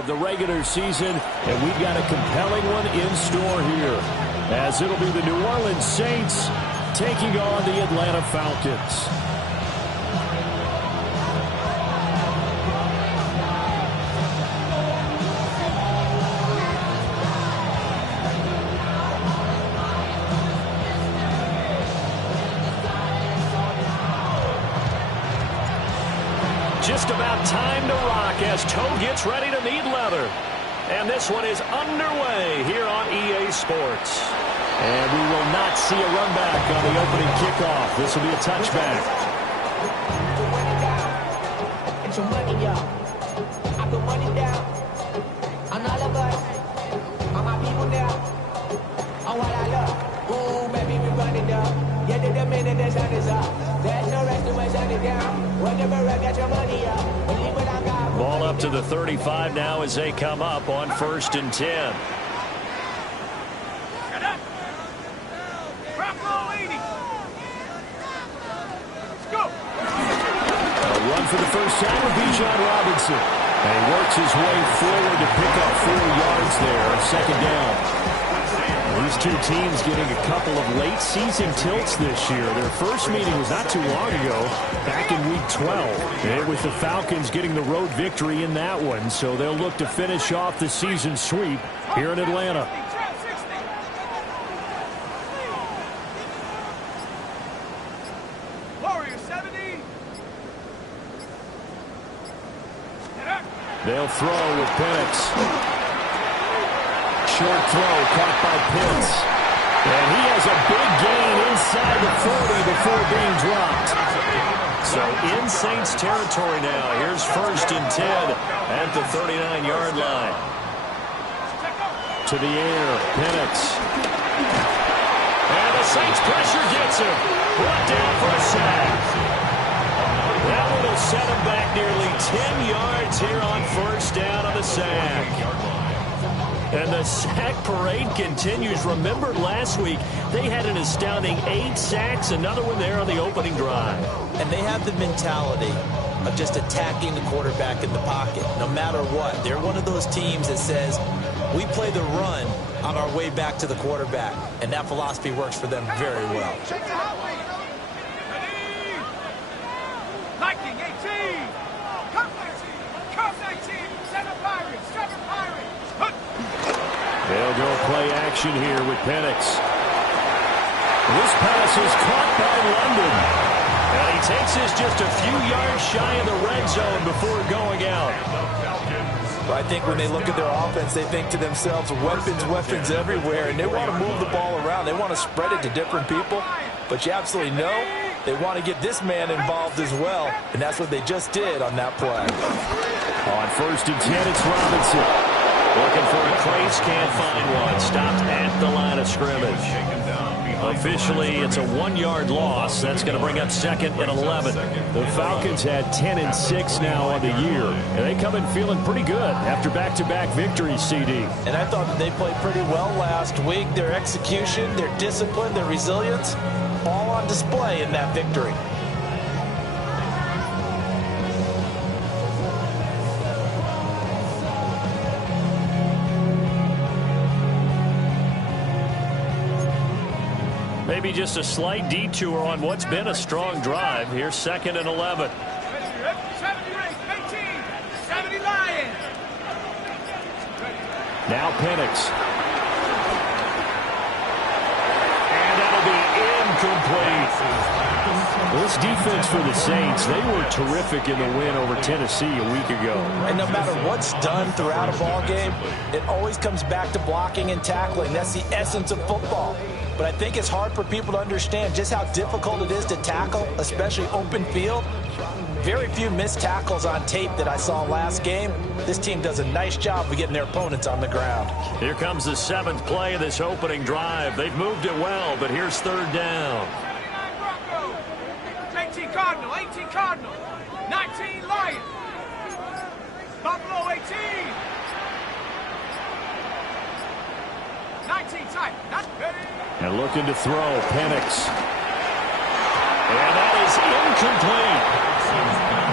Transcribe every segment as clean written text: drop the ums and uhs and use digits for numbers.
of the regular season, and we've got a compelling one in store here, as it'll be the New Orleans Saints taking on the Atlanta Falcons. Just about time to rock as Toe gets ready to need leather. And this one is underway here on EA Sports. And we will not see a run back on the opening kickoff. This will be a touchback. Get your money up. I put money down on all of us, on my people now, on what I love. Ooh, baby, we run it down. Yeah, the minute the sun is up. There's no rest to my sun it down. Whenever I get your money up, believe what I got. Ball up to the 35 now as they come up on 1st and 10. For the first time with Bijan Robinson. And he works his way forward to pick up 4 yards there. Second down. These two teams getting a couple of late season tilts this year. Their first meeting was not too long ago, back in week 12. And with the Falcons getting the road victory in that one, so they'll look to finish off the season sweep here in Atlanta. They'll throw with Penix. Short throw caught by Pitts. And he has a big gain inside the 40 before being dropped. So in Saints territory now. Here's 1st and 10 at the 39-yard line. To the air, Penix. And the Saints pressure gets him. Brought down for a sack. That one will set him back nearly 10 yards here on 1st down on the sack. And the sack parade continues. Remember last week, they had an astounding 8 sacks, another one there on the opening drive. And they have the mentality of just attacking the quarterback in the pocket, no matter what. They're one of those teams that says, we play the run on our way back to the quarterback. And that philosophy works for them very well. They'll go play action here with Penix. This pass is caught by London. And he takes this just a few yards shy of the red zone before going out. Well, I think when they look at their offense, they think to themselves, weapons everywhere, and they want to move the ball around. They want to spread it to different people. But you absolutely know they want to get this man involved as well, and that's what they just did on that play. On 1st and 10, it's Robinson. Looking for a crease, can't find one. Stopped at the line of scrimmage. Officially, it's a 1-yard loss. That's going to bring up 2nd and 11. The Falcons had 10 and 6 now on the year. And they come in feeling pretty good after back-to-back victories, CD. And I thought that they played pretty well last week. Their execution, their discipline, their resilience, all on display in that victory. Maybe just a slight detour on what's been a strong drive. Here's 2nd and 11. 70 Lions. Now Penix. And that'll be incomplete. This defense for the Saints, they were terrific in the win over Tennessee a week ago. And no matter what's done throughout a ball game, it always comes back to blocking and tackling. That's the essence of football. But I think it's hard for people to understand just how difficult it is to tackle, especially open field. Very few missed tackles on tape that I saw last game. This team does a nice job of getting their opponents on the ground. Here comes the 7th play of this opening drive. They've moved it well, but here's 3rd down. 18 Cardinal, 18 Cardinal, 19 Lions, Buffalo 18, 19 Titan, not ready. And looking to throw, Penix. And that is incomplete.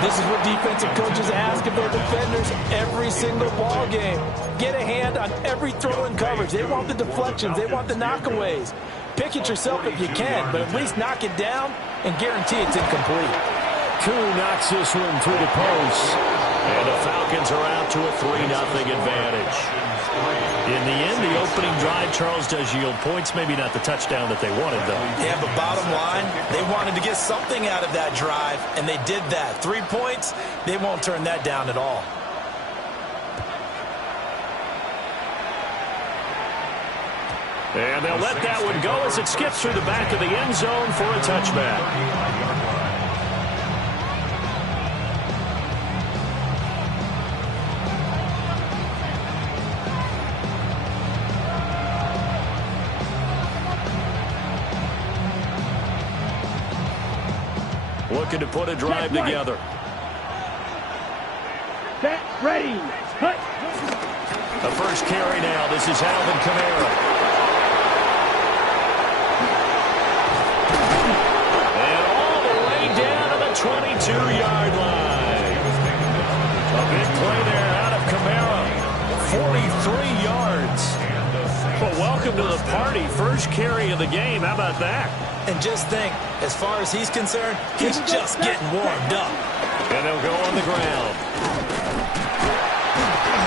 This is what defensive coaches ask of their defenders every single ball game. Get a hand on every throw in coverage. They want the deflections. They want the knockaways. Pick it yourself if you can, but at least knock it down and guarantee it's incomplete. Koo knocks this one through the post. And the Falcons are out to a 3-0 advantage. In the end, the opening drive, Charles, does yield points. Maybe not the touchdown that they wanted, though. Yeah, but bottom line, they wanted to get something out of that drive, and they did that. 3 points, they won't turn that down at all. And they'll let that one go as it skips through the back of the end zone for a touchback. Looking to put a drive together. Set, ready, cut. The first carry now. This is Alvin Kamara. And all the way down to the 22-yard line. A big play there out of Kamara. 43 yards. Well, welcome to the party. First carry of the game. How about that? And just think, as far as he's concerned, he's just getting warmed up. And they'll go on the ground.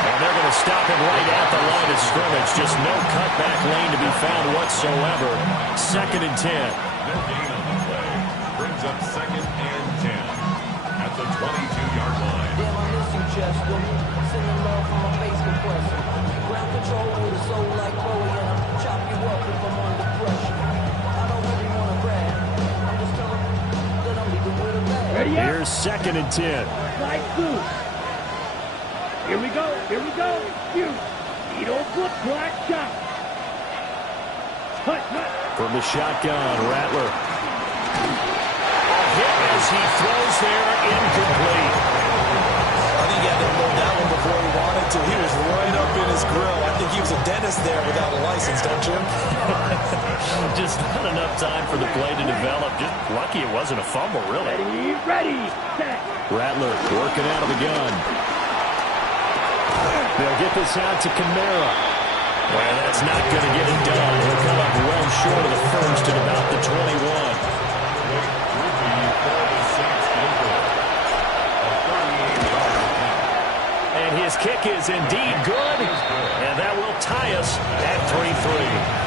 And they're going to stop him right at the line of scrimmage. Just no cutback lane to be found whatsoever. 2nd and 10. Brings up 2nd and 10 at the 22-yard line. Damn, I miss you, Chester. Sending love from my face compressor. Ground control with a soul like Chloe, and I'll chop you up if I'm under pressure. I don't really want to brag. I'm just telling you that I'm leaving with a bag. Ready up. Here's 2nd and 10. Slide through. Here we go. Here we go. Shoot. Speed old flip black shot. Cut. From the shotgun, Rattler. A hit as he throws there, incomplete. I think he had to load that one before he wanted to. He was right up in his grill. I think he was a dentist there without a license, don't you? Just not enough time for the play to develop. Just lucky it wasn't a fumble, really. Ready, set. Rattler working out of the gun. They'll get this out to Kamara. Well, that's not going to get it done. He'll come up well short of the first at about the 21. And his kick is indeed good, and that will tie us at 3-3.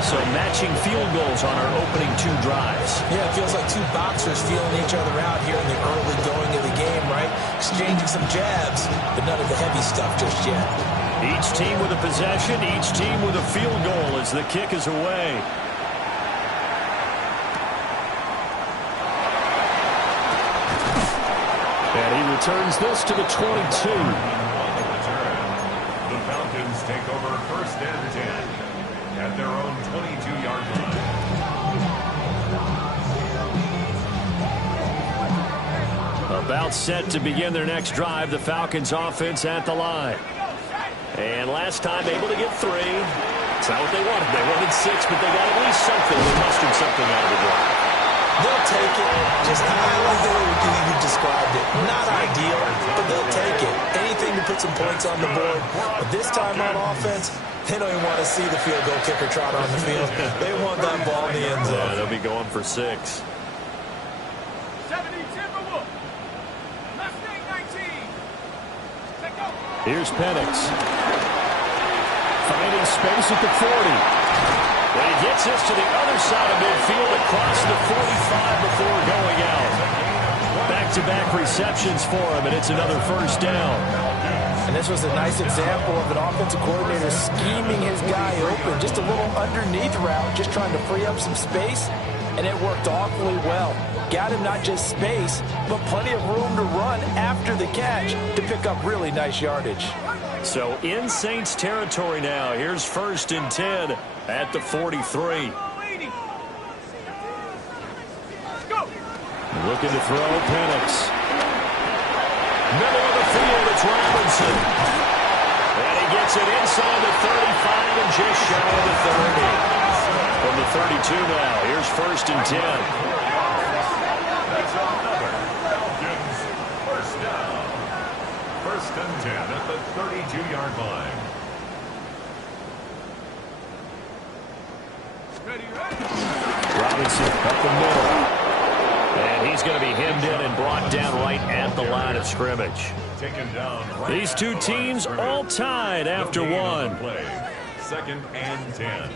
So matching field goals on our opening 2 drives. Yeah, it feels like 2 boxers feeling each other out here in the early going of the game, right? Exchanging some jabs, but none of the heavy stuff just yet. Each team with a possession, each team with a field goal as the kick is away. And he returns this to the 22. The Falcons take over 1st and 10 at their own 22-yard line. About set to begin their next drive, the Falcons offense at the line. And last time able to get 3. It's not what they wanted. They wanted 6, but they got at least something. They mustered something out of the drive. They'll take it. Just I like the way you described it. Not ideal, but they'll take it. Anything to put some points on the board. But this time on offense, they don't even want to see the field goal kicker trot on the field. They want that ball in the end zone. Yeah, they'll be going for 6. 70 Timberwolf. Mustang 19. Take go. Here's Penix. Finding space at the 40. But he gets this to the other side of midfield across the 45 before going out. Back-to-back receptions for him, and it's another 1st down. And this was a nice example of an offensive coordinator scheming his guy open. Just a little underneath route, just trying to free up some space, and it worked awfully well. Got him not just space, but plenty of room to run after the catch to pick up really nice yardage. So in Saints territory now. Here's 1st and 10 at the 43. Looking to throw, Penix. Middle of the field, it's Robinson. And he gets it inside the 35 and just shy of the 30. From the 32 now, here's 1st and 10. First and 10 at the 32-yard line. Robinson up the middle. And he's going to be hemmed in and brought down right at the line of scrimmage. Taken down right. These two teams all tied after one. Second and 10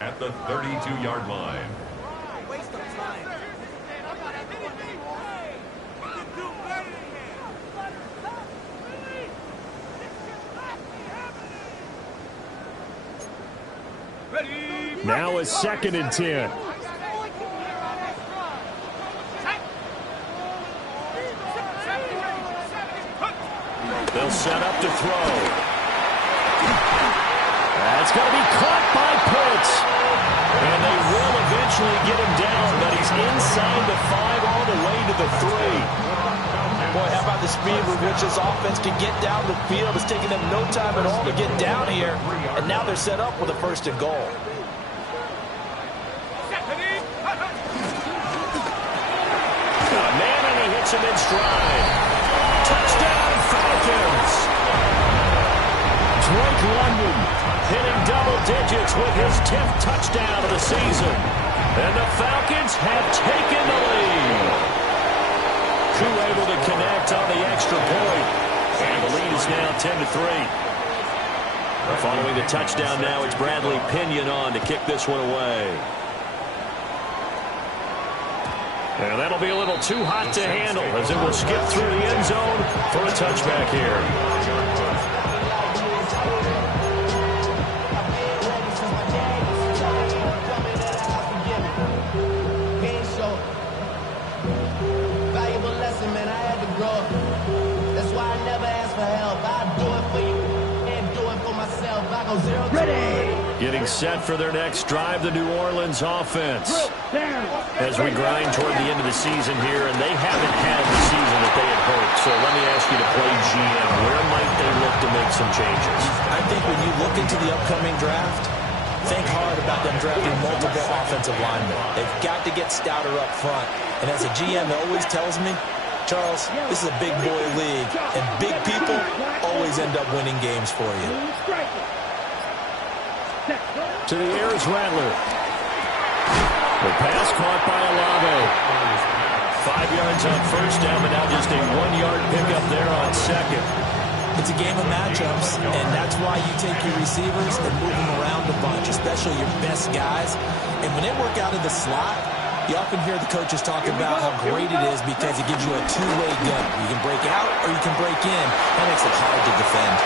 at the 32-yard line. Now it's second and 10. They'll set up to throw. That's going to be caught by Pitts. And they will eventually get him down, but he's inside the 5 all the way to the 3. Boy, how about the speed with which this offense can get down the field? It's taking them no time at all to get down here. And now they're set up with a first and goal. Got a man and he hits him in stride. Touchdown, Falcons. Drake London hitting double digits with his 10th touchdown of the season. And the Falcons have taken the lead. Crew able to connect on the extra point. And the lead is now 10-3. Following the touchdown now, it's Bradley Pinion on to kick this one away. And that'll be a little too hot to handle as it will skip through the end zone for a touchback here. Valuable lesson, man. I had to grow up. That's why I never ask for help. I do it for you and do it for myself. I go 0 to Ready. Getting set for their next drive, the New Orleans offense. As we grind toward the end of the season here, and they haven't had the season that they had hoped. So let me ask you to play GM. Where might they look to make some changes? I think when you look into the upcoming draft, think hard about them drafting multiple offensive linemen. They've got to get stouter up front. And as a GM always tells me, Charles, this is a big boy league, and big people always end up winning games for you. To the air is Rattler. The pass caught by Olave. 5 yards on first down, but now just a 1-yard pickup there on second. It's a game of matchups, and that's why you take your receivers and move them around a bunch, especially your best guys. And when they work out of the slot, you often hear the coaches talk about how great it is because it gives you a two-way gun. You can break out or you can break in. That makes it hard to defend.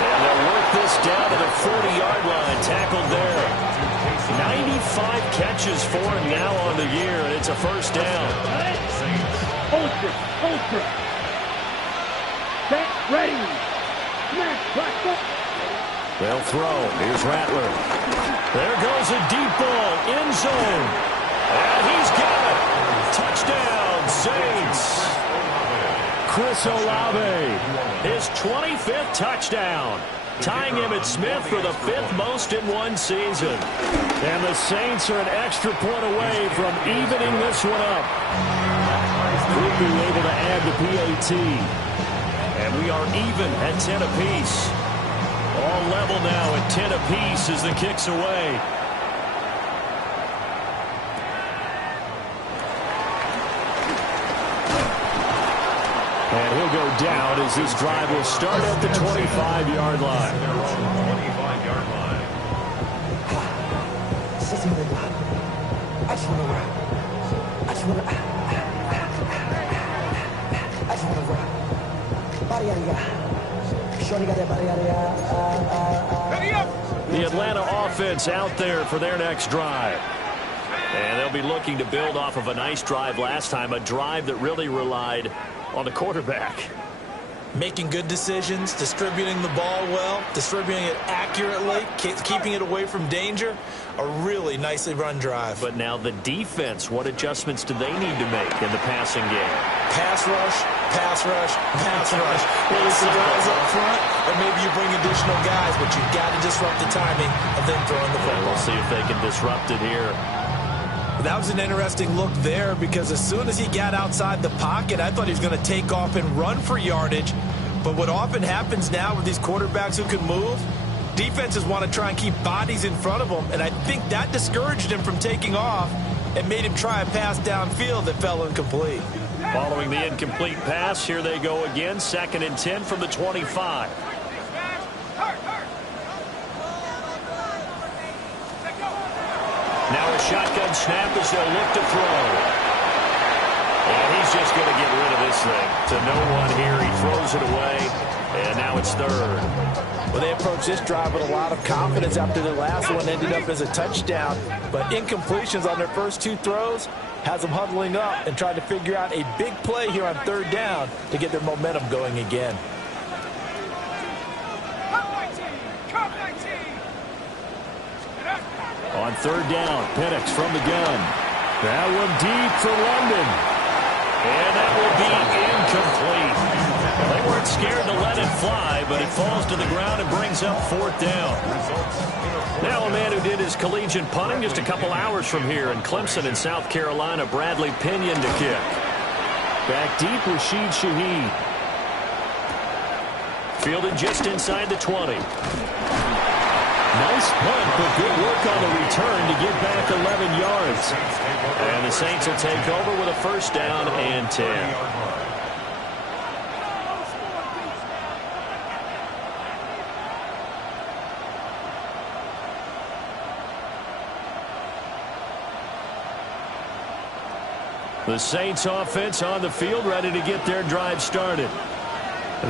And they'll work this down to the 40-yard line, tackled there. 95 catches for him now on the year, and it's a first down. Ultra. Set, ready. Smash, blast. They'll throw. Here's Rattler. There goes a deep ball, end zone. And he's got it. Touchdown, Saints. Chris Olave, his 25th touchdown, tying Emmitt Smith for the 5th most in one season. And the Saints are an extra point away from evening this one up. We'll be able to add the PAT. And we are even at 10 apiece. All level now at 10 apiece as the kick's away. And he'll go down as this drive will start at the 25-yard line. Their own 25-yard line. I just want to run. I just want to run. Body out of here. Shorty got that body out of here. The Atlanta offense out there for their next drive. And they'll be looking to build off of a nice drive last time, a drive that really relied on the quarterback. Making good decisions, distributing the ball well, distributing it accurately, keeping it away from danger. A really nicely run drive. But now the defense, what adjustments do they need to make in the passing game? Pass rush, pass rush, pass rush. Whether it's the guys up front or maybe you bring additional guys, but you've got to disrupt the timing of them throwing the football. We'll see if they can disrupt it here. That was an interesting look there because as soon as he got outside the pocket, I thought he was going to take off and run for yardage. But what often happens now with these quarterbacks who can move, defenses want to try and keep bodies in front of them, and I think that discouraged him from taking off and made him try a pass downfield that fell incomplete. Following the incomplete pass, here they go again, 2nd and 10 from the 25. Now a shotgun snap as they'll look to throw. And he's just going to get rid of this thing. To no one here, he throws it away, and now it's 3rd. Well, they approached this drive with a lot of confidence after their last one ended up as a touchdown. But incompletions on their first 2 throws has them huddling up and trying to figure out a big play here on 3rd down to get their momentum going again. On 3rd down, Penix from the gun. That one deep for London. And that will be incomplete. They weren't scared to let it fly, but it falls to the ground and brings up 4th down. Now a man who did his collegiate punting just a couple hours from here in Clemson in South Carolina, Bradley Pinion to kick. Back deep, Rashid Shaheed. Fielded just inside the 20. Nice punt, but good work on the return to get back 11 yards. And the Saints will take over with a 1st down and 10. The Saints offense on the field, ready to get their drive started.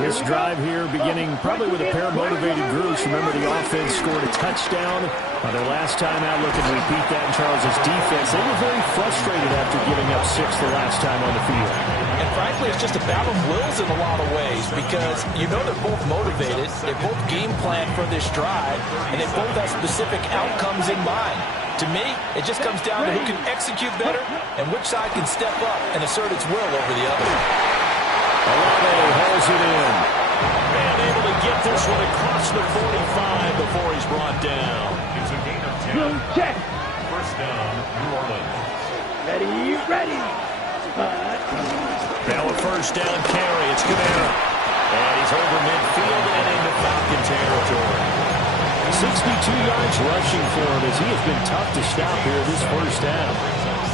This drive here beginning probably with a pair of motivated groups. Remember, the offense scored a touchdown on their last time out. Looking to repeat that in Charles's defense. They were very frustrated after giving up 6 the last time on the field. And frankly, it's just a battle of wills in a lot of ways because you know they're both motivated. They both game plan for this drive, and they both have specific outcomes in mind. To me, it just comes down to who can execute better and which side can step up and assert its will over the other. Olave hauls it in. And able to get this one across the 45 before he's brought down. It's a gain of 10. Check. 1st down, New Orleans. Ready. Now a 1st down carry. It's Kamara. And he's over midfield and into Falcon territory. 62 yards rushing for him as he has been tough to stop here this 1st half.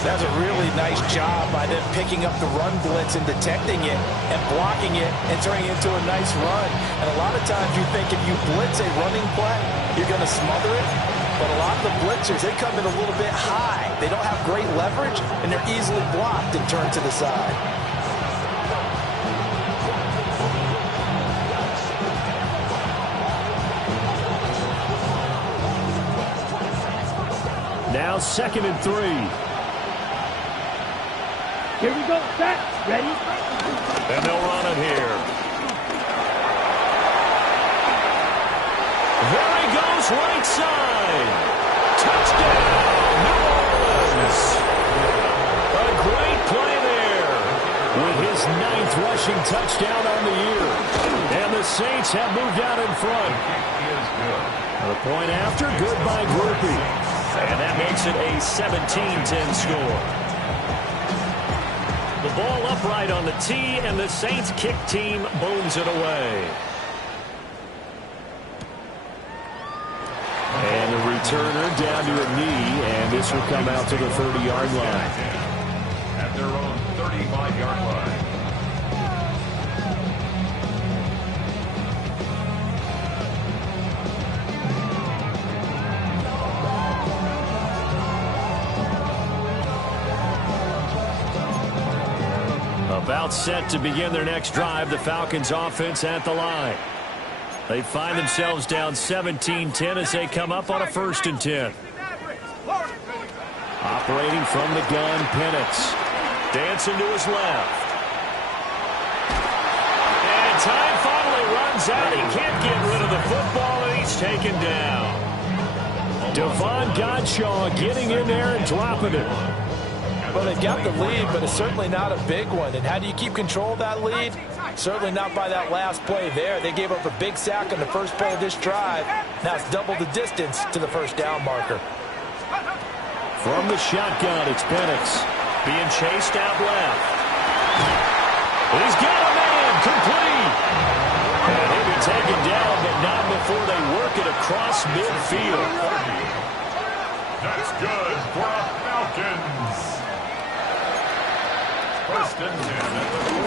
That's a really nice job by them picking up the run blitz and detecting it and blocking it and turning it into a nice run. And a lot of times you think if you blitz a running play, you're going to smother it. But a lot of the blitzers, they come in a little bit high. They don't have great leverage, and they're easily blocked and turned to the side. Now 2nd and 3. Here we go. Set. Ready. And they'll run it here. There he goes, right side. Touchdown, New Orleans. A great play there with his 9th rushing touchdown on the year. And the Saints have moved out in front. The point after, good by Groupie. And that makes it a 17-10 score. The ball upright on the tee, and the Saints kick team booms it away. And the returner down to a knee, and this will come out to the 30-yard line. At their own 35-yard line. About set to begin their next drive, the Falcons offense at the line. They find themselves down 17-10 as they come up on a 1st and 10. Operating from the gun, Penix. Dancing to his left. And time finally runs out. He can't get rid of the football, and he's taken down. Devon Godshaw getting in there and dropping it. Well, they've got the lead, but it's certainly not a big one. And how do you keep control of that lead? Certainly not by that last play there. They gave up a big sack on the first play of this drive. Now it's double the distance to the 1st down marker. From the shotgun, it's Penix. Being chased out left. He's got a man complete. And he'll be taken down, but not before they work it across midfield. That's good for a Falcons.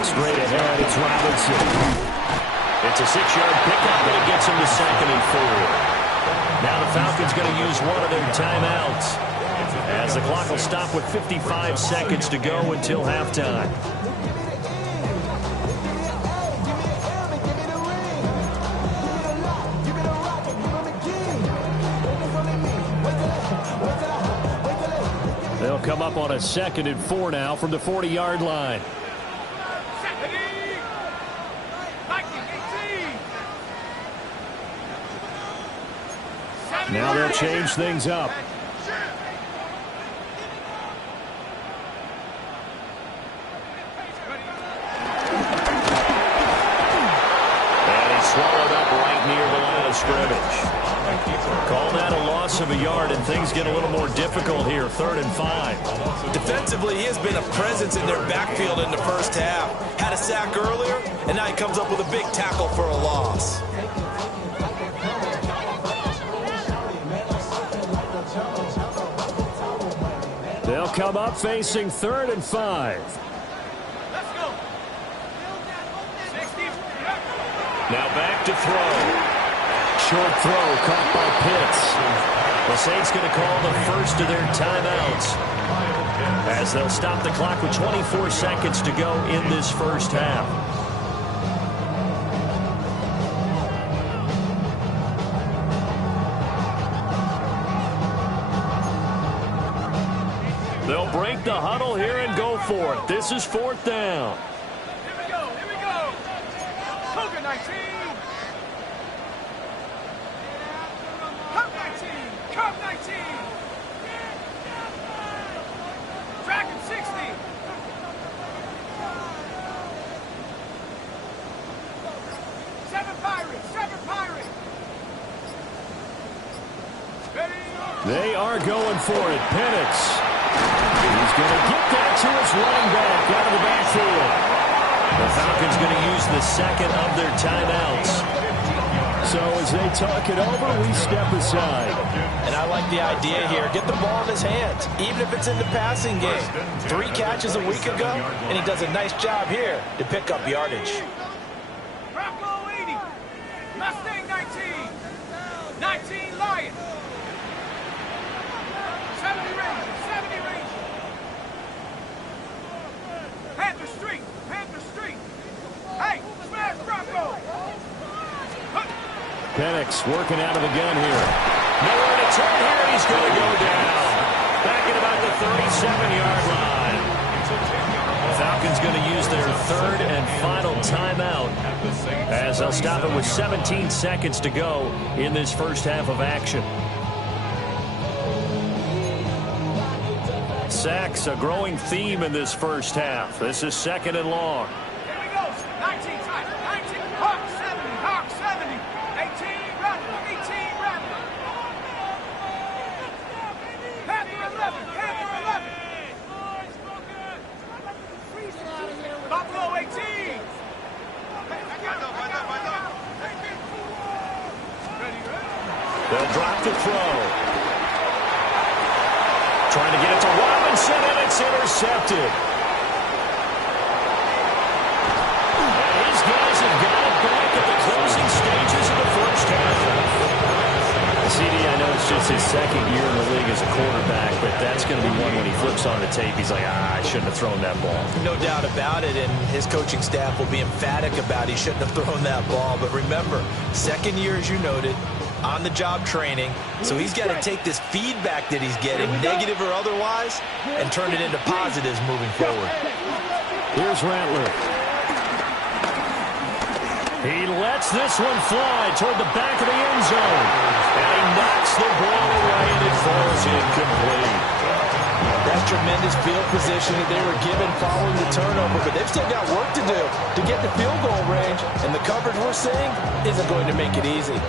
Straight ahead, it's Robinson. It's a 6-yard pickup, and it gets him to 2nd and 4. Now the Falcons going to use one of their timeouts, as the clock will stop with 55 seconds to go until halftime. They'll come up on a 2nd and 4 now from the 40-yard line. Now they'll change things up. And he's swallowed up right near the line of scrimmage. Call that a loss of a yard, and things get a little more difficult here. 3rd and 5. Defensively, he has been a presence in their backfield in the first half. Had a sack earlier, and now he comes up with a big tackle for a loss. They'll come up facing 3rd and 5. Let's go. Now back to throw. Short throw caught by Pitts. The Saints going to call the first of their timeouts, as they'll stop the clock with 24 seconds to go in this first half. They'll break the huddle here and go for it. This is 4th down. Here we go. Here we go. Cougar 19. Cup 19. Cup 19. Dragon 60. Seven Pirates. They are going for it. Penix. He's going to get that to his running back out of the backfield. The Falcons going to use the 2nd of their timeouts. So as they talk it over, we step aside. And I like the idea here. Get the ball in his hands, even if it's in the passing game. 3 catches a week ago, and he does a nice job here to pick up yardage. Bronco 80. Mustang 19. 19 Lion. 70 Ranger. Panther Street. Hey, smash Bronco. Penix working out of the gun here. Nowhere to turn here. He's going to go down. Back at about the 37-yard line. Falcons going to use their 3rd and final timeout, as they'll stop it with 17 seconds to go in this first half of action. Sacks, a growing theme in this first half. This is 2nd and long. Here we go. 19 tight. 19. Hawk 70. Hawk 70. 18 Rattler. 18 Rattler. Panther 11. Panther 11. Buffalo 18. They'll drop the throw. Trying to get it to Robinson, and it's intercepted. And these guys have got it back at the closing stages of the first half. CD, I know it's just his 2nd year in the league as a quarterback, but that's going to be one when he flips on the tape. He's like, I shouldn't have thrown that ball. No doubt about it, and his coaching staff will be emphatic about he shouldn't have thrown that ball. But remember, 2nd year, as you noted, on-the-job training, so he's got to take this feedback that he's getting, negative or otherwise, and turn it into positives moving forward. Here's Rattler. He lets this one fly toward the back of the end zone, and he knocks the ball away, and it falls incomplete. That's tremendous field position that they were given following the turnover, but they've still got work to do to get the field goal range, and the coverage we're seeing isn't going to make it easy.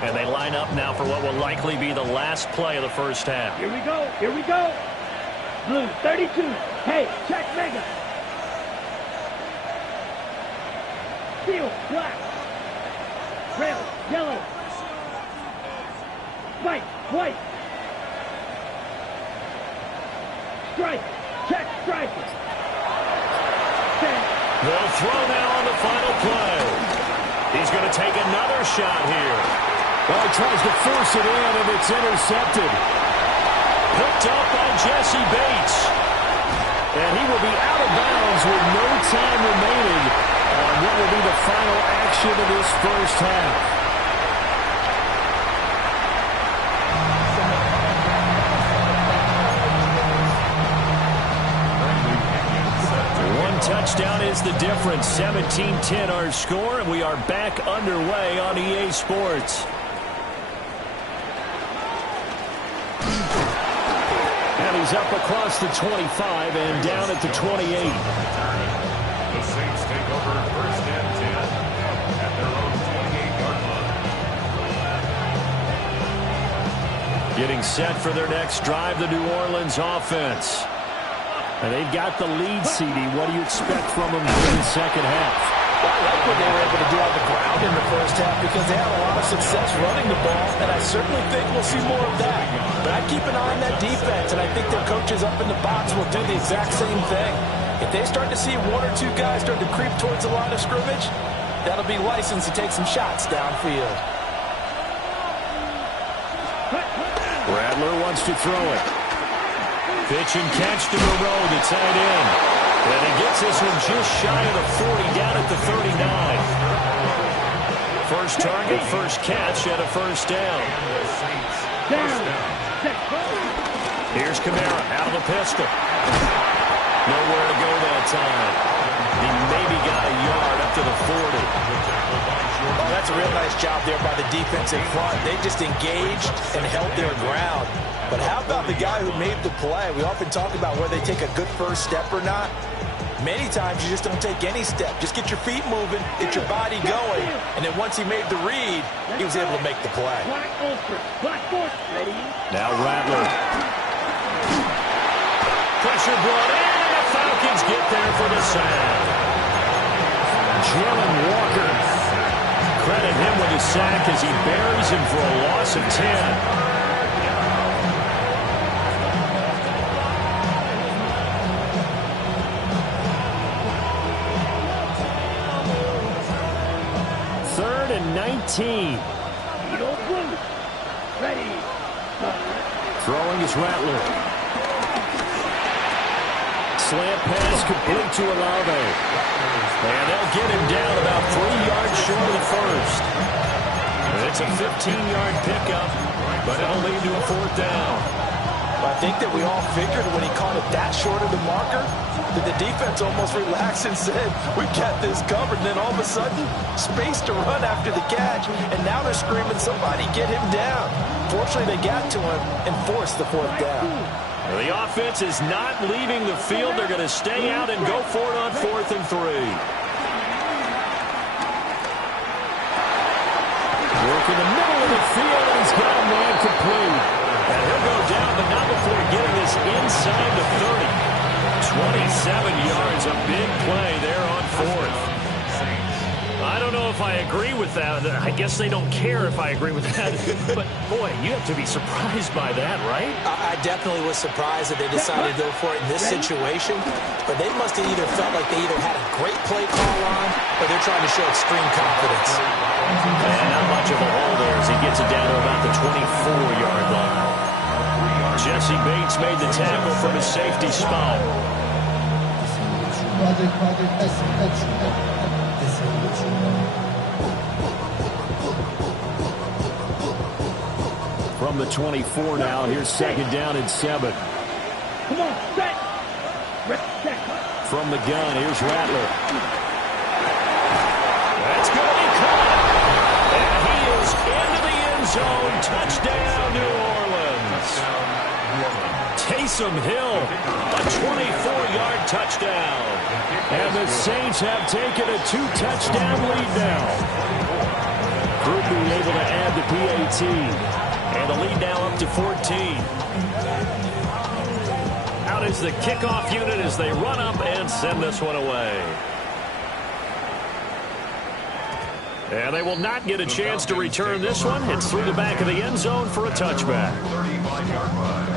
And they line up now for what will likely be the last play of the first half. Here we go. Here we go. blue, 32. Hey, check mega. Steel, black. Rail, yellow. Spike, white. Stripe, check stripe. They'll throw now on the final play. He's going to take another shot here. Well, he tries to force it in, and it's intercepted. Picked up by Jesse Bates. And he will be out of bounds with no time remaining on what will be the final action of this first half. Touchdown is the difference. 17-10 our score, and we are back underway on EA Sports. And he's up across the 25 and down at the 28. The Saints take over first and 10 at their own 28-yard line. Getting set for their next drive, the New Orleans offense. And they've got the lead, CD. What do you expect from them in the second half? Well, I like what they were able to do on the ground in the first half because they had a lot of success running the ball, and I certainly think we'll see more of that. But I keep an eye on that defense, and I think their coaches up in the box will do the exact same thing. If they start to see one or two guys start to creep towards the line of scrimmage, that'll be license to take some shots downfield. Rattler wants to throw it. Pitch and catch to Moreau, the tight end. And he gets this one just shy of the 40, down at the 39. First target, first catch, and a first down. Here's Kamara out of the pistol. Nowhere to go that time. He maybe got a yard up to the 40. Oh, that's a real nice job there by the defense in front. They just engaged and held their ground. But how about the guy who made the play? We often talk about whether they take a good first step or not. Many times you just don't take any step. Just get your feet moving, get your body going, and then once he made the read, he was able to make the play. Now Rattler. Pressure brought in, and the Falcons get there for the sack. Jalen Walker. Credit him with his sack as he buries him for a loss of 10. Third and 19. Ready. Throwing is Rattler. Slant pass complete to Olave. And they'll get him down about 3 yards short of the first. It's a 15-yard pickup, but it'll lead to a fourth down. I think that we all figured when he caught it that short of the marker that the defense almost relaxed and said, we got this covered. And then all of a sudden, space to run after the catch. And now they're screaming, somebody get him down. Fortunately, they got to him and forced the fourth down. The offense is not leaving the field. They're going to stay out and go for it on 4th and 3. Work in the middle of the field, and he's got a man complete. And he'll go down, but not before getting this inside the 30. 27 yards, a big play there on 4th. I don't know if I agree with that. I guess they don't care if I agree with that. But, boy, you have to be surprised by that, right? I definitely was surprised that they decided to go for it in this situation. But they must have either felt like they either had a great play call on or they're trying to show extreme confidence. And not much of a hole there as he gets it down to about the 24-yard line. Jesse Bates made the tackle from his safety spot. From the 24 now, here's second down and 7. Come on, set. From the gun, here's Rattler. That's going to be caught. And he is into the end zone. Touchdown, New Orleans. Taysom Hill, a 24-yard touchdown. And the Saints have taken a 2-touchdown lead now. Groupie able to add the PAT. And the lead now up to 14. Out out is the kickoff unit as they run up and send this one away. And they will not get a chance to return this one. It's through the back of the end zone for a touchback. 35-yard line.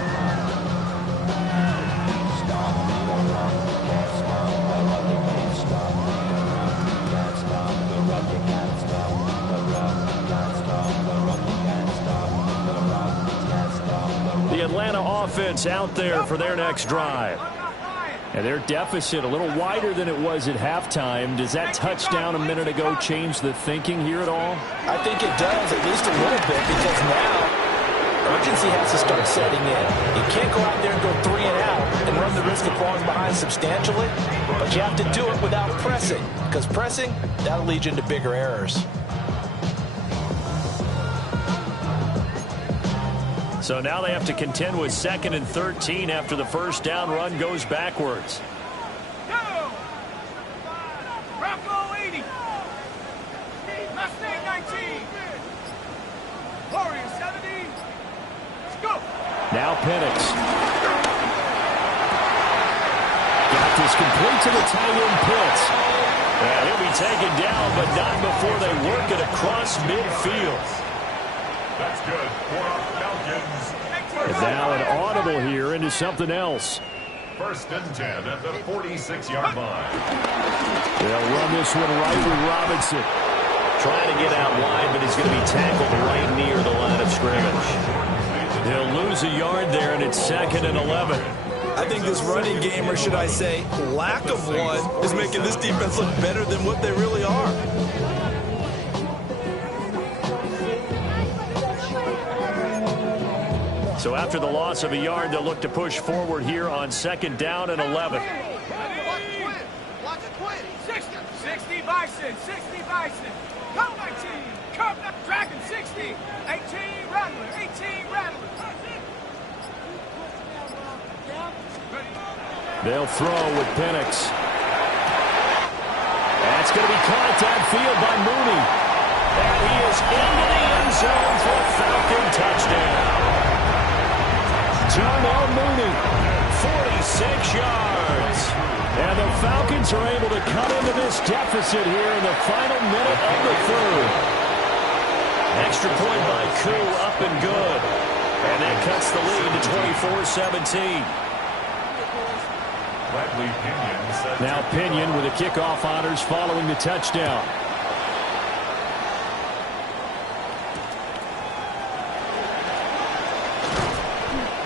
The Atlanta offense out there for their next drive. And their deficit a little wider than it was at halftime. Does that touchdown a minute ago change the thinking here at all? I think it does, at least a little bit, because now urgency has to start setting in. You can't go out there and go 3 and out and run the risk of falling behind substantially, but you have to do it without pressing, because pressing, that'll lead you into bigger errors. So now they have to contend with 2nd and 13 after the first down run goes backwards. Bronco 80. Mustang 19. Warrior 70. Let's go. Now Penix. Got this complete to the tight end Pitts. And he'll be taken down, but not before they work it across midfield. That's good for Falcons. And now an audible here into something else. 1st and 10 at the 46-yard line. They'll run this one right with Robinson. Trying to get out wide, but he's going to be tackled right near the line of scrimmage. They'll lose a yard there, and it's 2nd and 11. I think this running game, or should I say lack of one, is making this defense look better than what they really are. So after the loss of a yard, they'll look to push forward here on 2nd down and 11. Watch it quit. 60 Bison. 60 Bison. Come 19. Come Dragon 60. 18 Rattler. 18 Rattler. They'll throw with Penix. That's going to be caught downfield by Mooney. And he is into the end zone for a Falcon touchdown. Darnell Mooney, 46 yards. And the Falcons are able to cut into this deficit here in the final minute of the 3rd. Extra point by Koo, up and good. And that cuts the lead to 24-17. Now Pinion with the kickoff honors following the touchdown.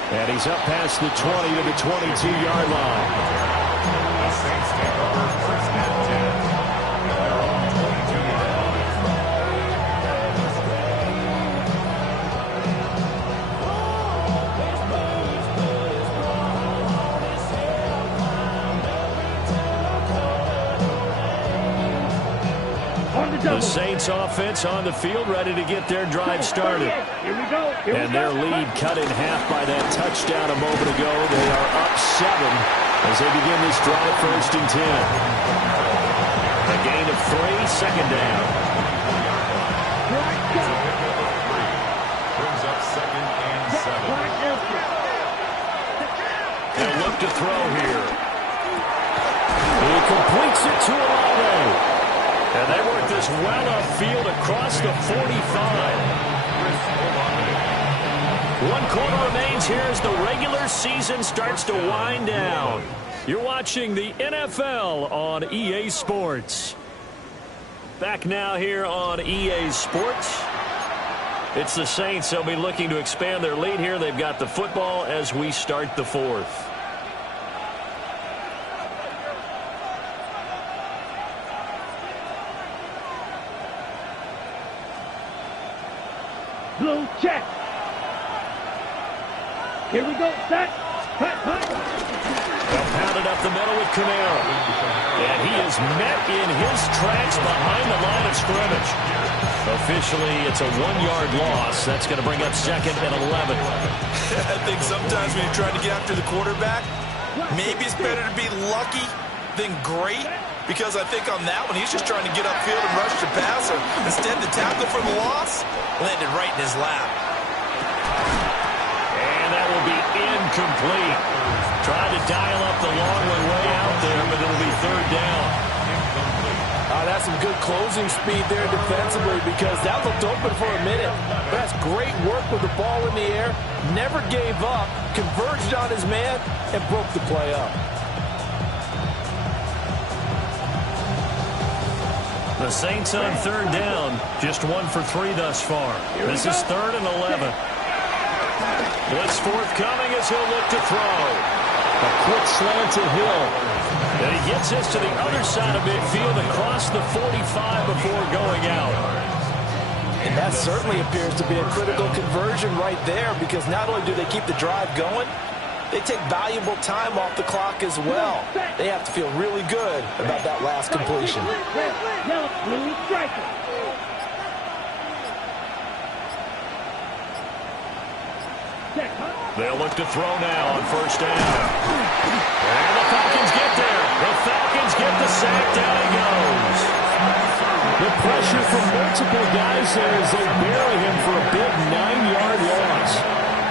And he's up past the 20 to the 22-yard line. The Saints take over 1st and 10 at their own 22-yard line. The Saints offense on the field, ready to get their drive started. Here we go. And their lead cut in half by that touchdown a moment ago. They are up 7 as they begin this drive 1st and 10. A gain of 3, 2nd down. Brings up 2nd and 7. They'll look to throw here. He completes it to Olave. And they work this well upfield across the 45. 1 quarter remains here as the regular season starts to wind down. You're watching the NFL on EA Sports. Back now here on EA Sports. It's the Saints. They'll be looking to expand their lead here. They've got the football as we start the 4th. Blue check. Here we go. Set. Hut. They'll pound it up the middle with Camara. And he is met in his tracks behind the line of scrimmage. Officially, it's a 1-yard loss. That's going to bring up 2nd and 11. I think sometimes when you're trying to get after the quarterback, maybe it's better to be lucky than great. Because I think on that one, he's just trying to get upfield and rush the passer. Instead, the tackle for the loss landed right in his lap. And that will be incomplete. Trying to dial up the long one way out there, but it'll be third down. That's some good closing speed there defensively because that looked open for a minute. But that's great work with the ball in the air. Never gave up, converged on his man, and broke the play up. The Saints on third down, just 1 for 3 thus far. This is 3rd and 11. Blitz forthcoming as he'll look to throw. A quick slant to Hill. And he gets this to the other side of midfield across the 45 before going out. And that certainly appears to be a critical conversion right there because not only do they keep the drive going, they take valuable time off the clock as well. They have to feel really good about that last completion. They'll look to throw now on first down. And the Falcons get there. The Falcons get the sack. Down he goes. The pressure from multiple guys there as they bury him for a big 9-yard loss.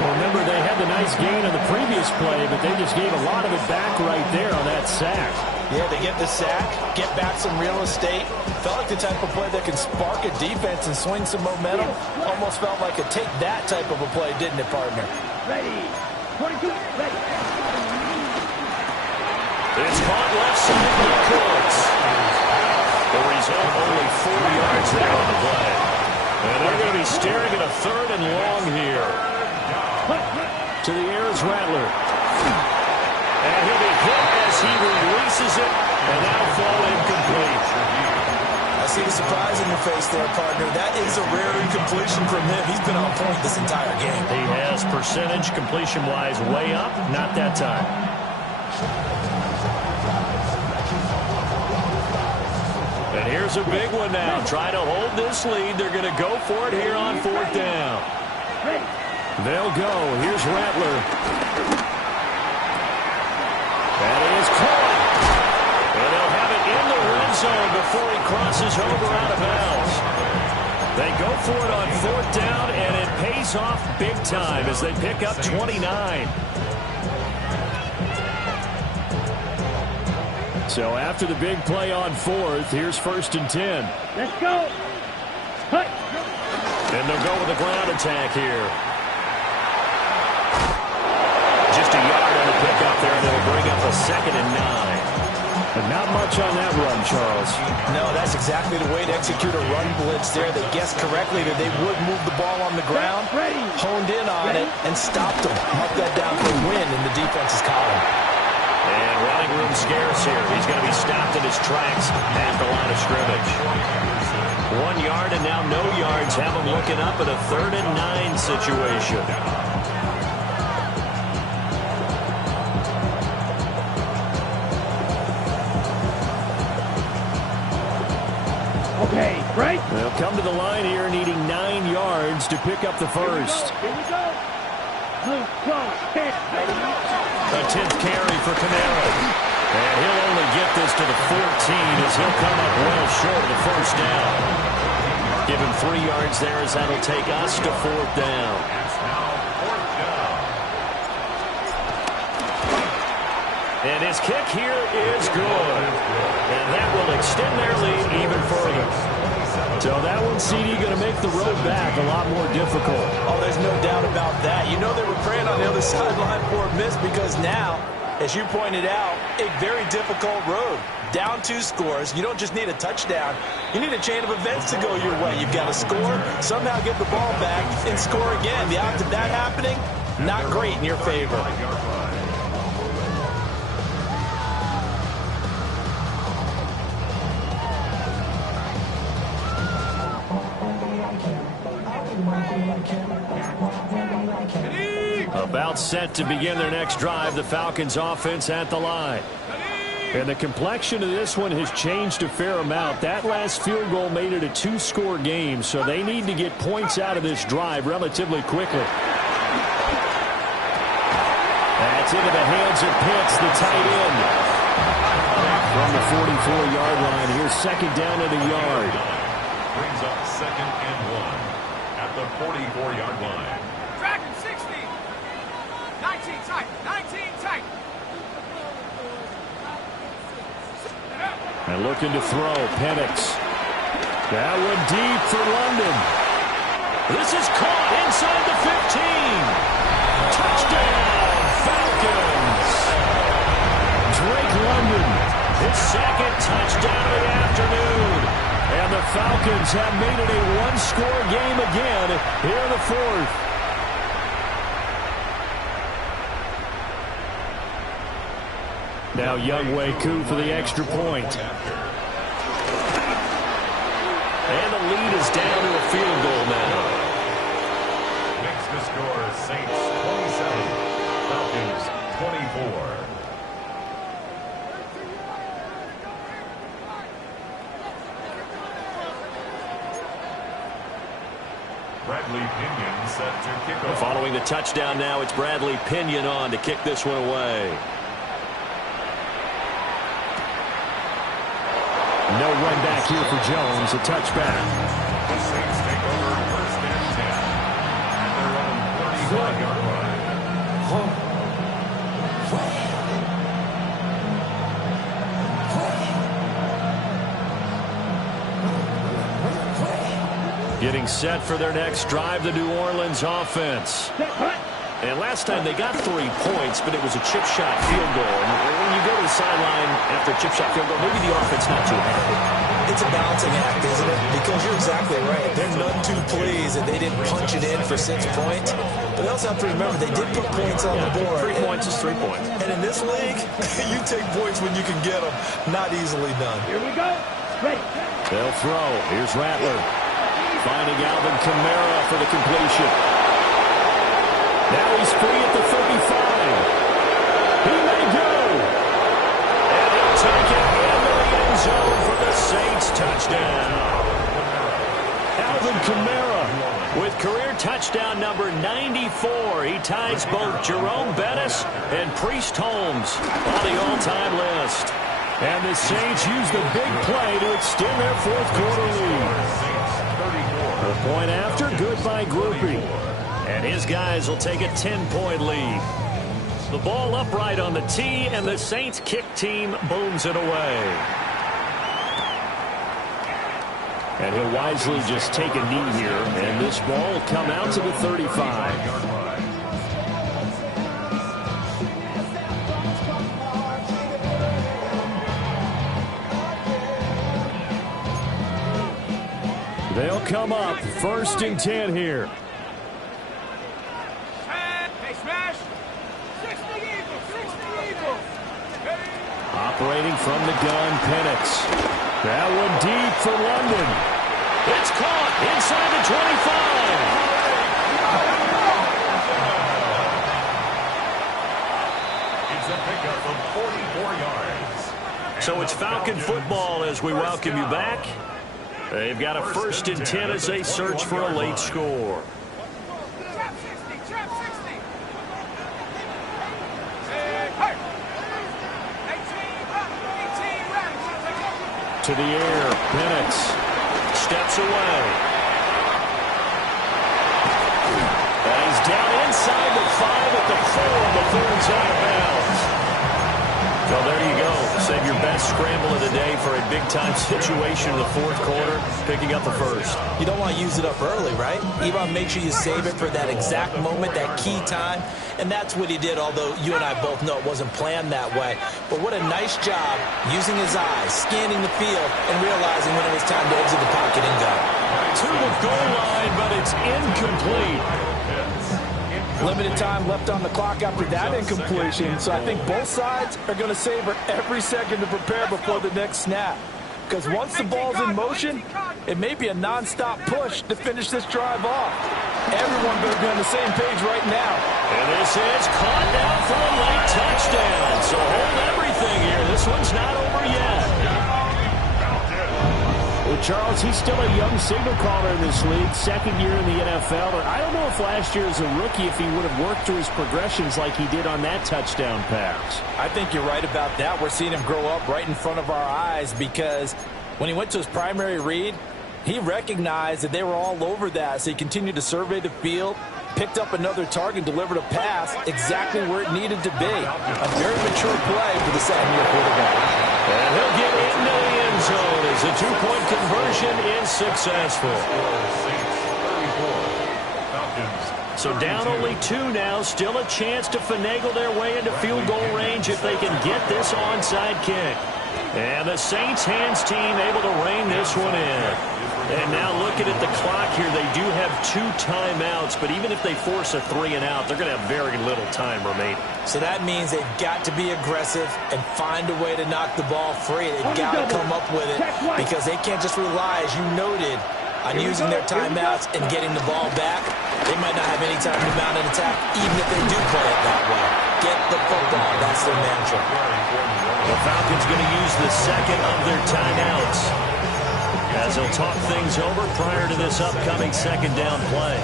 Well, remember, they had the nice gain on the previous play, but they just gave a lot of it back right there on that sack. Yeah, they get the sack, get back some real estate. Felt like the type of play that can spark a defense and swing some momentum. Almost felt like a take that type of a play, didn't it, partner? Ready. 22, ready. It's caught left side by Cooks. The result, only 4 yards there on the play. And they're going to be staring at a 3rd and long here. To the air is Rattler. And he'll be hit as he releases it, and that'll fall incomplete. I see the surprise in your face there, partner. That is a rare incompletion from him. He's been on point this entire game. He has percentage completion-wise way up, not that time. And here's a big one now. Trying to hold this lead. They're going to go for it here on 4th down. They'll go. Here's Rattler. That is caught. And they'll have it in the red zone before he crosses over out of bounds. They go for it on 4th down, and it pays off big time as they pick up 29. So after the big play on 4th, here's 1st and 10. Let's go. Hey. And they'll go with a ground attack here. Just a yard on the pickup there, and it'll bring up a 2nd and 9. But not much on that run, Charles. No, that's exactly the way to execute a run blitz there. They guessed correctly that they would move the ball on the ground, honed in on it, and stopped them. Mark that down for a win in the defense's column. And running room scarce here. He's going to be stopped in his tracks at the line of scrimmage. 1 yard and now no yards. Have him looking up at a 3rd and 9 situation. Okay, right? They'll come to the line here needing 9 yards to pick up the first. Here we go. Blue, go, hit, ready. A 10th carry for Kamara. And he'll only get this to the 14 as he'll come up well short of the first down. Give him 3 yards there as that'll take us to 4th down. And his kick here is good. And that will extend their lead even further. So that one, CD, going to make the road back a lot more difficult. Oh, there's no doubt about that. You know they were praying on the other sideline for a miss because now, as you pointed out, a very difficult road. Down 2 scores. You don't just need a touchdown. You need a chain of events to go your way. You've got to score, somehow get the ball back, and score again. The odds of that happening, not great in your favor. About set to begin their next drive, the Falcons offense at the line. And the complexion of this one has changed a fair amount. That last field goal made it a 2-score game, so they need to get points out of this drive relatively quickly. That's into the hands of Pitts, the tight end. From the 44-yard line, here's 2nd down and a yard. Brings up 2nd and 1 at the 44-yard line. Dragon 60. 19 tight. 19 tight. And looking to throw, Penix. That one deep for London. This is caught inside the 15. Touchdown, Falcons. Drake London, his second touchdown of the afternoon. And the Falcons have made it a one-score game again here in the fourth. Now Younghoe Koo for the extra point. And the lead is down to a field goal now. Makes the score Saints 27, Falcons 24. Bradley Pinion set to kick off. Following the touchdown now, it's Bradley Pinion on to kick this one away. No run back here for Jones, a touchback. The Saints take over first and 10 at their own 35-yard line. Getting set for their next drive, the New Orleans offense. And last time they got 3 points, but it was a chip shot field goal. And when you go to the sideline after a chip shot field goal, maybe the offense not too happy. It's a balancing act, isn't it? Because you're exactly right. They're none too pleased that they didn't punch it in for 6 points. But they also have to remember they did put points on the board. 3 points is 3 points. And in this league, you take points when you can get them. Not easily done. Here we go. Ready. They'll throw. Here's Rattler. Finding Alvin Kamara for the completion. Now he's free at the 35. He may go. And he'll take it into the end zone for the Saints touchdown. Alvin Kamara with career touchdown number 94. He ties both Jerome Bettis and Priest Holmes on the all-time list. And the Saints use the big play to extend their fourth quarter lead. The point after, good by Groupie. And his guys will take a 10-point lead. The ball upright on the tee, and the Saints kick team booms it away. And he'll wisely just take a knee here, and this ball will come out to the 35. They'll come up first and 10 here. Hey, smash. 60 Eagles, 60 Eagles. Operating from the gun, Penix. That one deep for London. It's caught inside the 25. It's a pickup of 44 yards. So it's Falcon football as we welcome you back. They've got a first and 10 as they search for a late score. Trap 60, trap 60. Hey, 18 rounds. To the air, Penix steps away. And he's down inside the 5 at the 4 before he's out of bounds. Well, there you go. Save your best scramble of the day for a big-time situation in the fourth quarter, picking up the first. You don't want to use it up early, right? You want to make sure you save it for that exact moment, that key time. And that's what he did, although you and I both know it wasn't planned that way. But what a nice job using his eyes, scanning the field, and realizing when it was time to exit the pocket and go. To the goal line, but it's incomplete. Limited time left on the clock after that incompletion, so I think both sides are going to savor every second to prepare before the next snap. Because once the ball's in motion, it may be a non-stop push to finish this drive off. Everyone better be on the same page right now. And this is caught down for a late touchdown. So hold everything here. This one's not over yet. Well, Charles, he's still a young signal caller in this league, second year in the NFL. But I don't know if last year as a rookie, if he would have worked through his progressions like he did on that touchdown pass. I think you're right about that. We're seeing him grow up right in front of our eyes because when he went to his primary read, he recognized that they were all over that. So he continued to survey the field, picked up another target, delivered a pass exactly where it needed to be. A very mature play for the second-year quarterback. And he'll get into the end zone as the two-point conversion is successful. So down only 2 now, still a chance to finagle their way into field goal range if they can get this onside kick. And the Saints hands team able to rein this one in. And now looking at the clock here, they do have 2 timeouts, but even if they force a 3-and-out, they're going to have very little time remaining. So that means they've got to be aggressive and find a way to knock the ball free. They've got to come up with it because they can't just rely, as you noted, on using their timeouts and getting the ball back. They might not have any time to mount an attack, even if they do play it that way. Get the football. That's their mantra. The Falcons going to use the second of their timeouts as they'll talk things over prior to this upcoming second down play.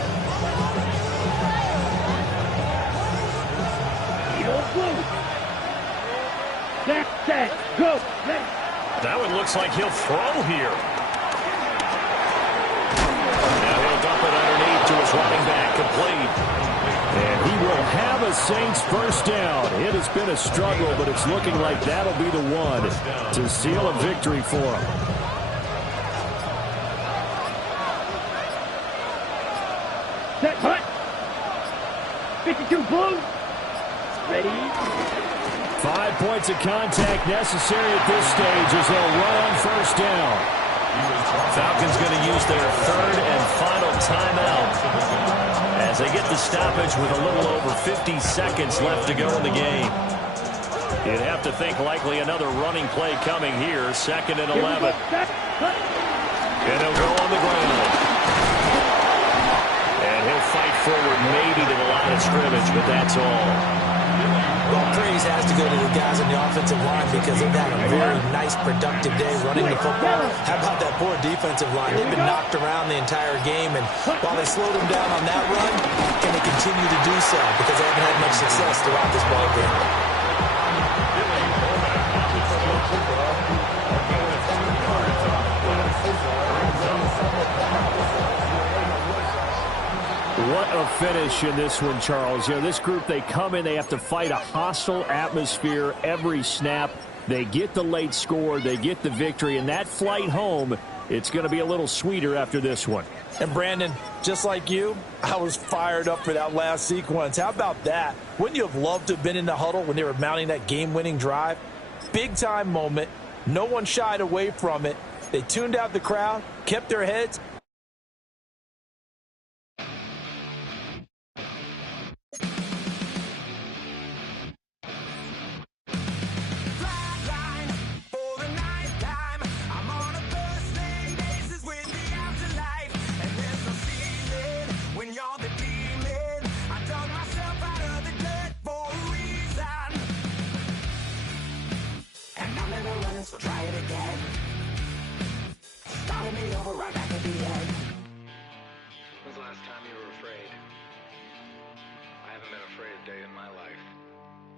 Set, go. That one looks like he'll throw here. Now he'll dump it underneath to his running back, complete. And he will have a Saints first down. It has been a struggle, but it's looking like that'll be the one to seal a victory for him. Set, hut. 52 blue. Ready. 5 points of contact necessary at this stage as they'll run on first down. Falcons going to use their third and final timeout as they get the stoppage with a little over 50 seconds left to go in the game. You'd have to think likely another running play coming here, 2nd and 11. And he'll go on the ground. And he'll fight forward maybe to the line of scrimmage, but that's all. Well, praise has to go to the guys on the offensive line because they've had a very nice, productive day running the football. How about that poor defensive line? They've been knocked around the entire game, and while they slowed them down on that run, can they continue to do so because they haven't had much success throughout this ball game? What a finish in this one, Charles. You know, this group, they come in, they have to fight a hostile atmosphere every snap. They get the late score, they get the victory, and that flight home, it's going to be a little sweeter after this one. And Brandon, just like you, I was fired up for that last sequence. How about that? Wouldn't you have loved to have been in the huddle when they were mounting that game-winning drive? Big-time moment. No one shied away from it. They tuned out the crowd, kept their heads. So try it again. Starting me over right back at the end. When was the last time you were afraid? I haven't been afraid a day in my life.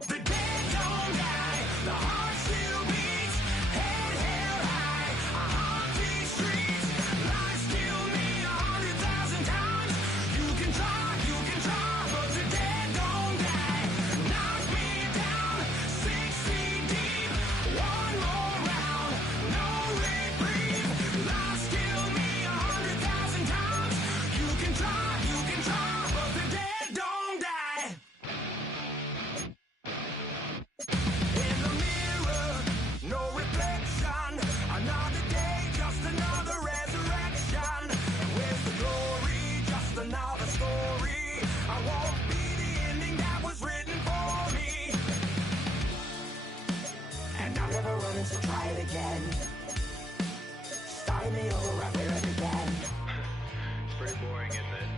The dead don't die, the heart still beats, head held high, I haunt these streets, lies kill me 100,000 times. You can try, but the dead don't die. Knock me down, 6 feet deep, one more round, no reprieve, lies kill me 100,000 times. You can try, but the dead don't die. In the mirror, no reflection. Another day, just another resurrection. Where's the glory? Just another story. I won't be the ending that was written for me. And I'm never running, so try it again. Starting me over right where it began. It's pretty boring, isn't it?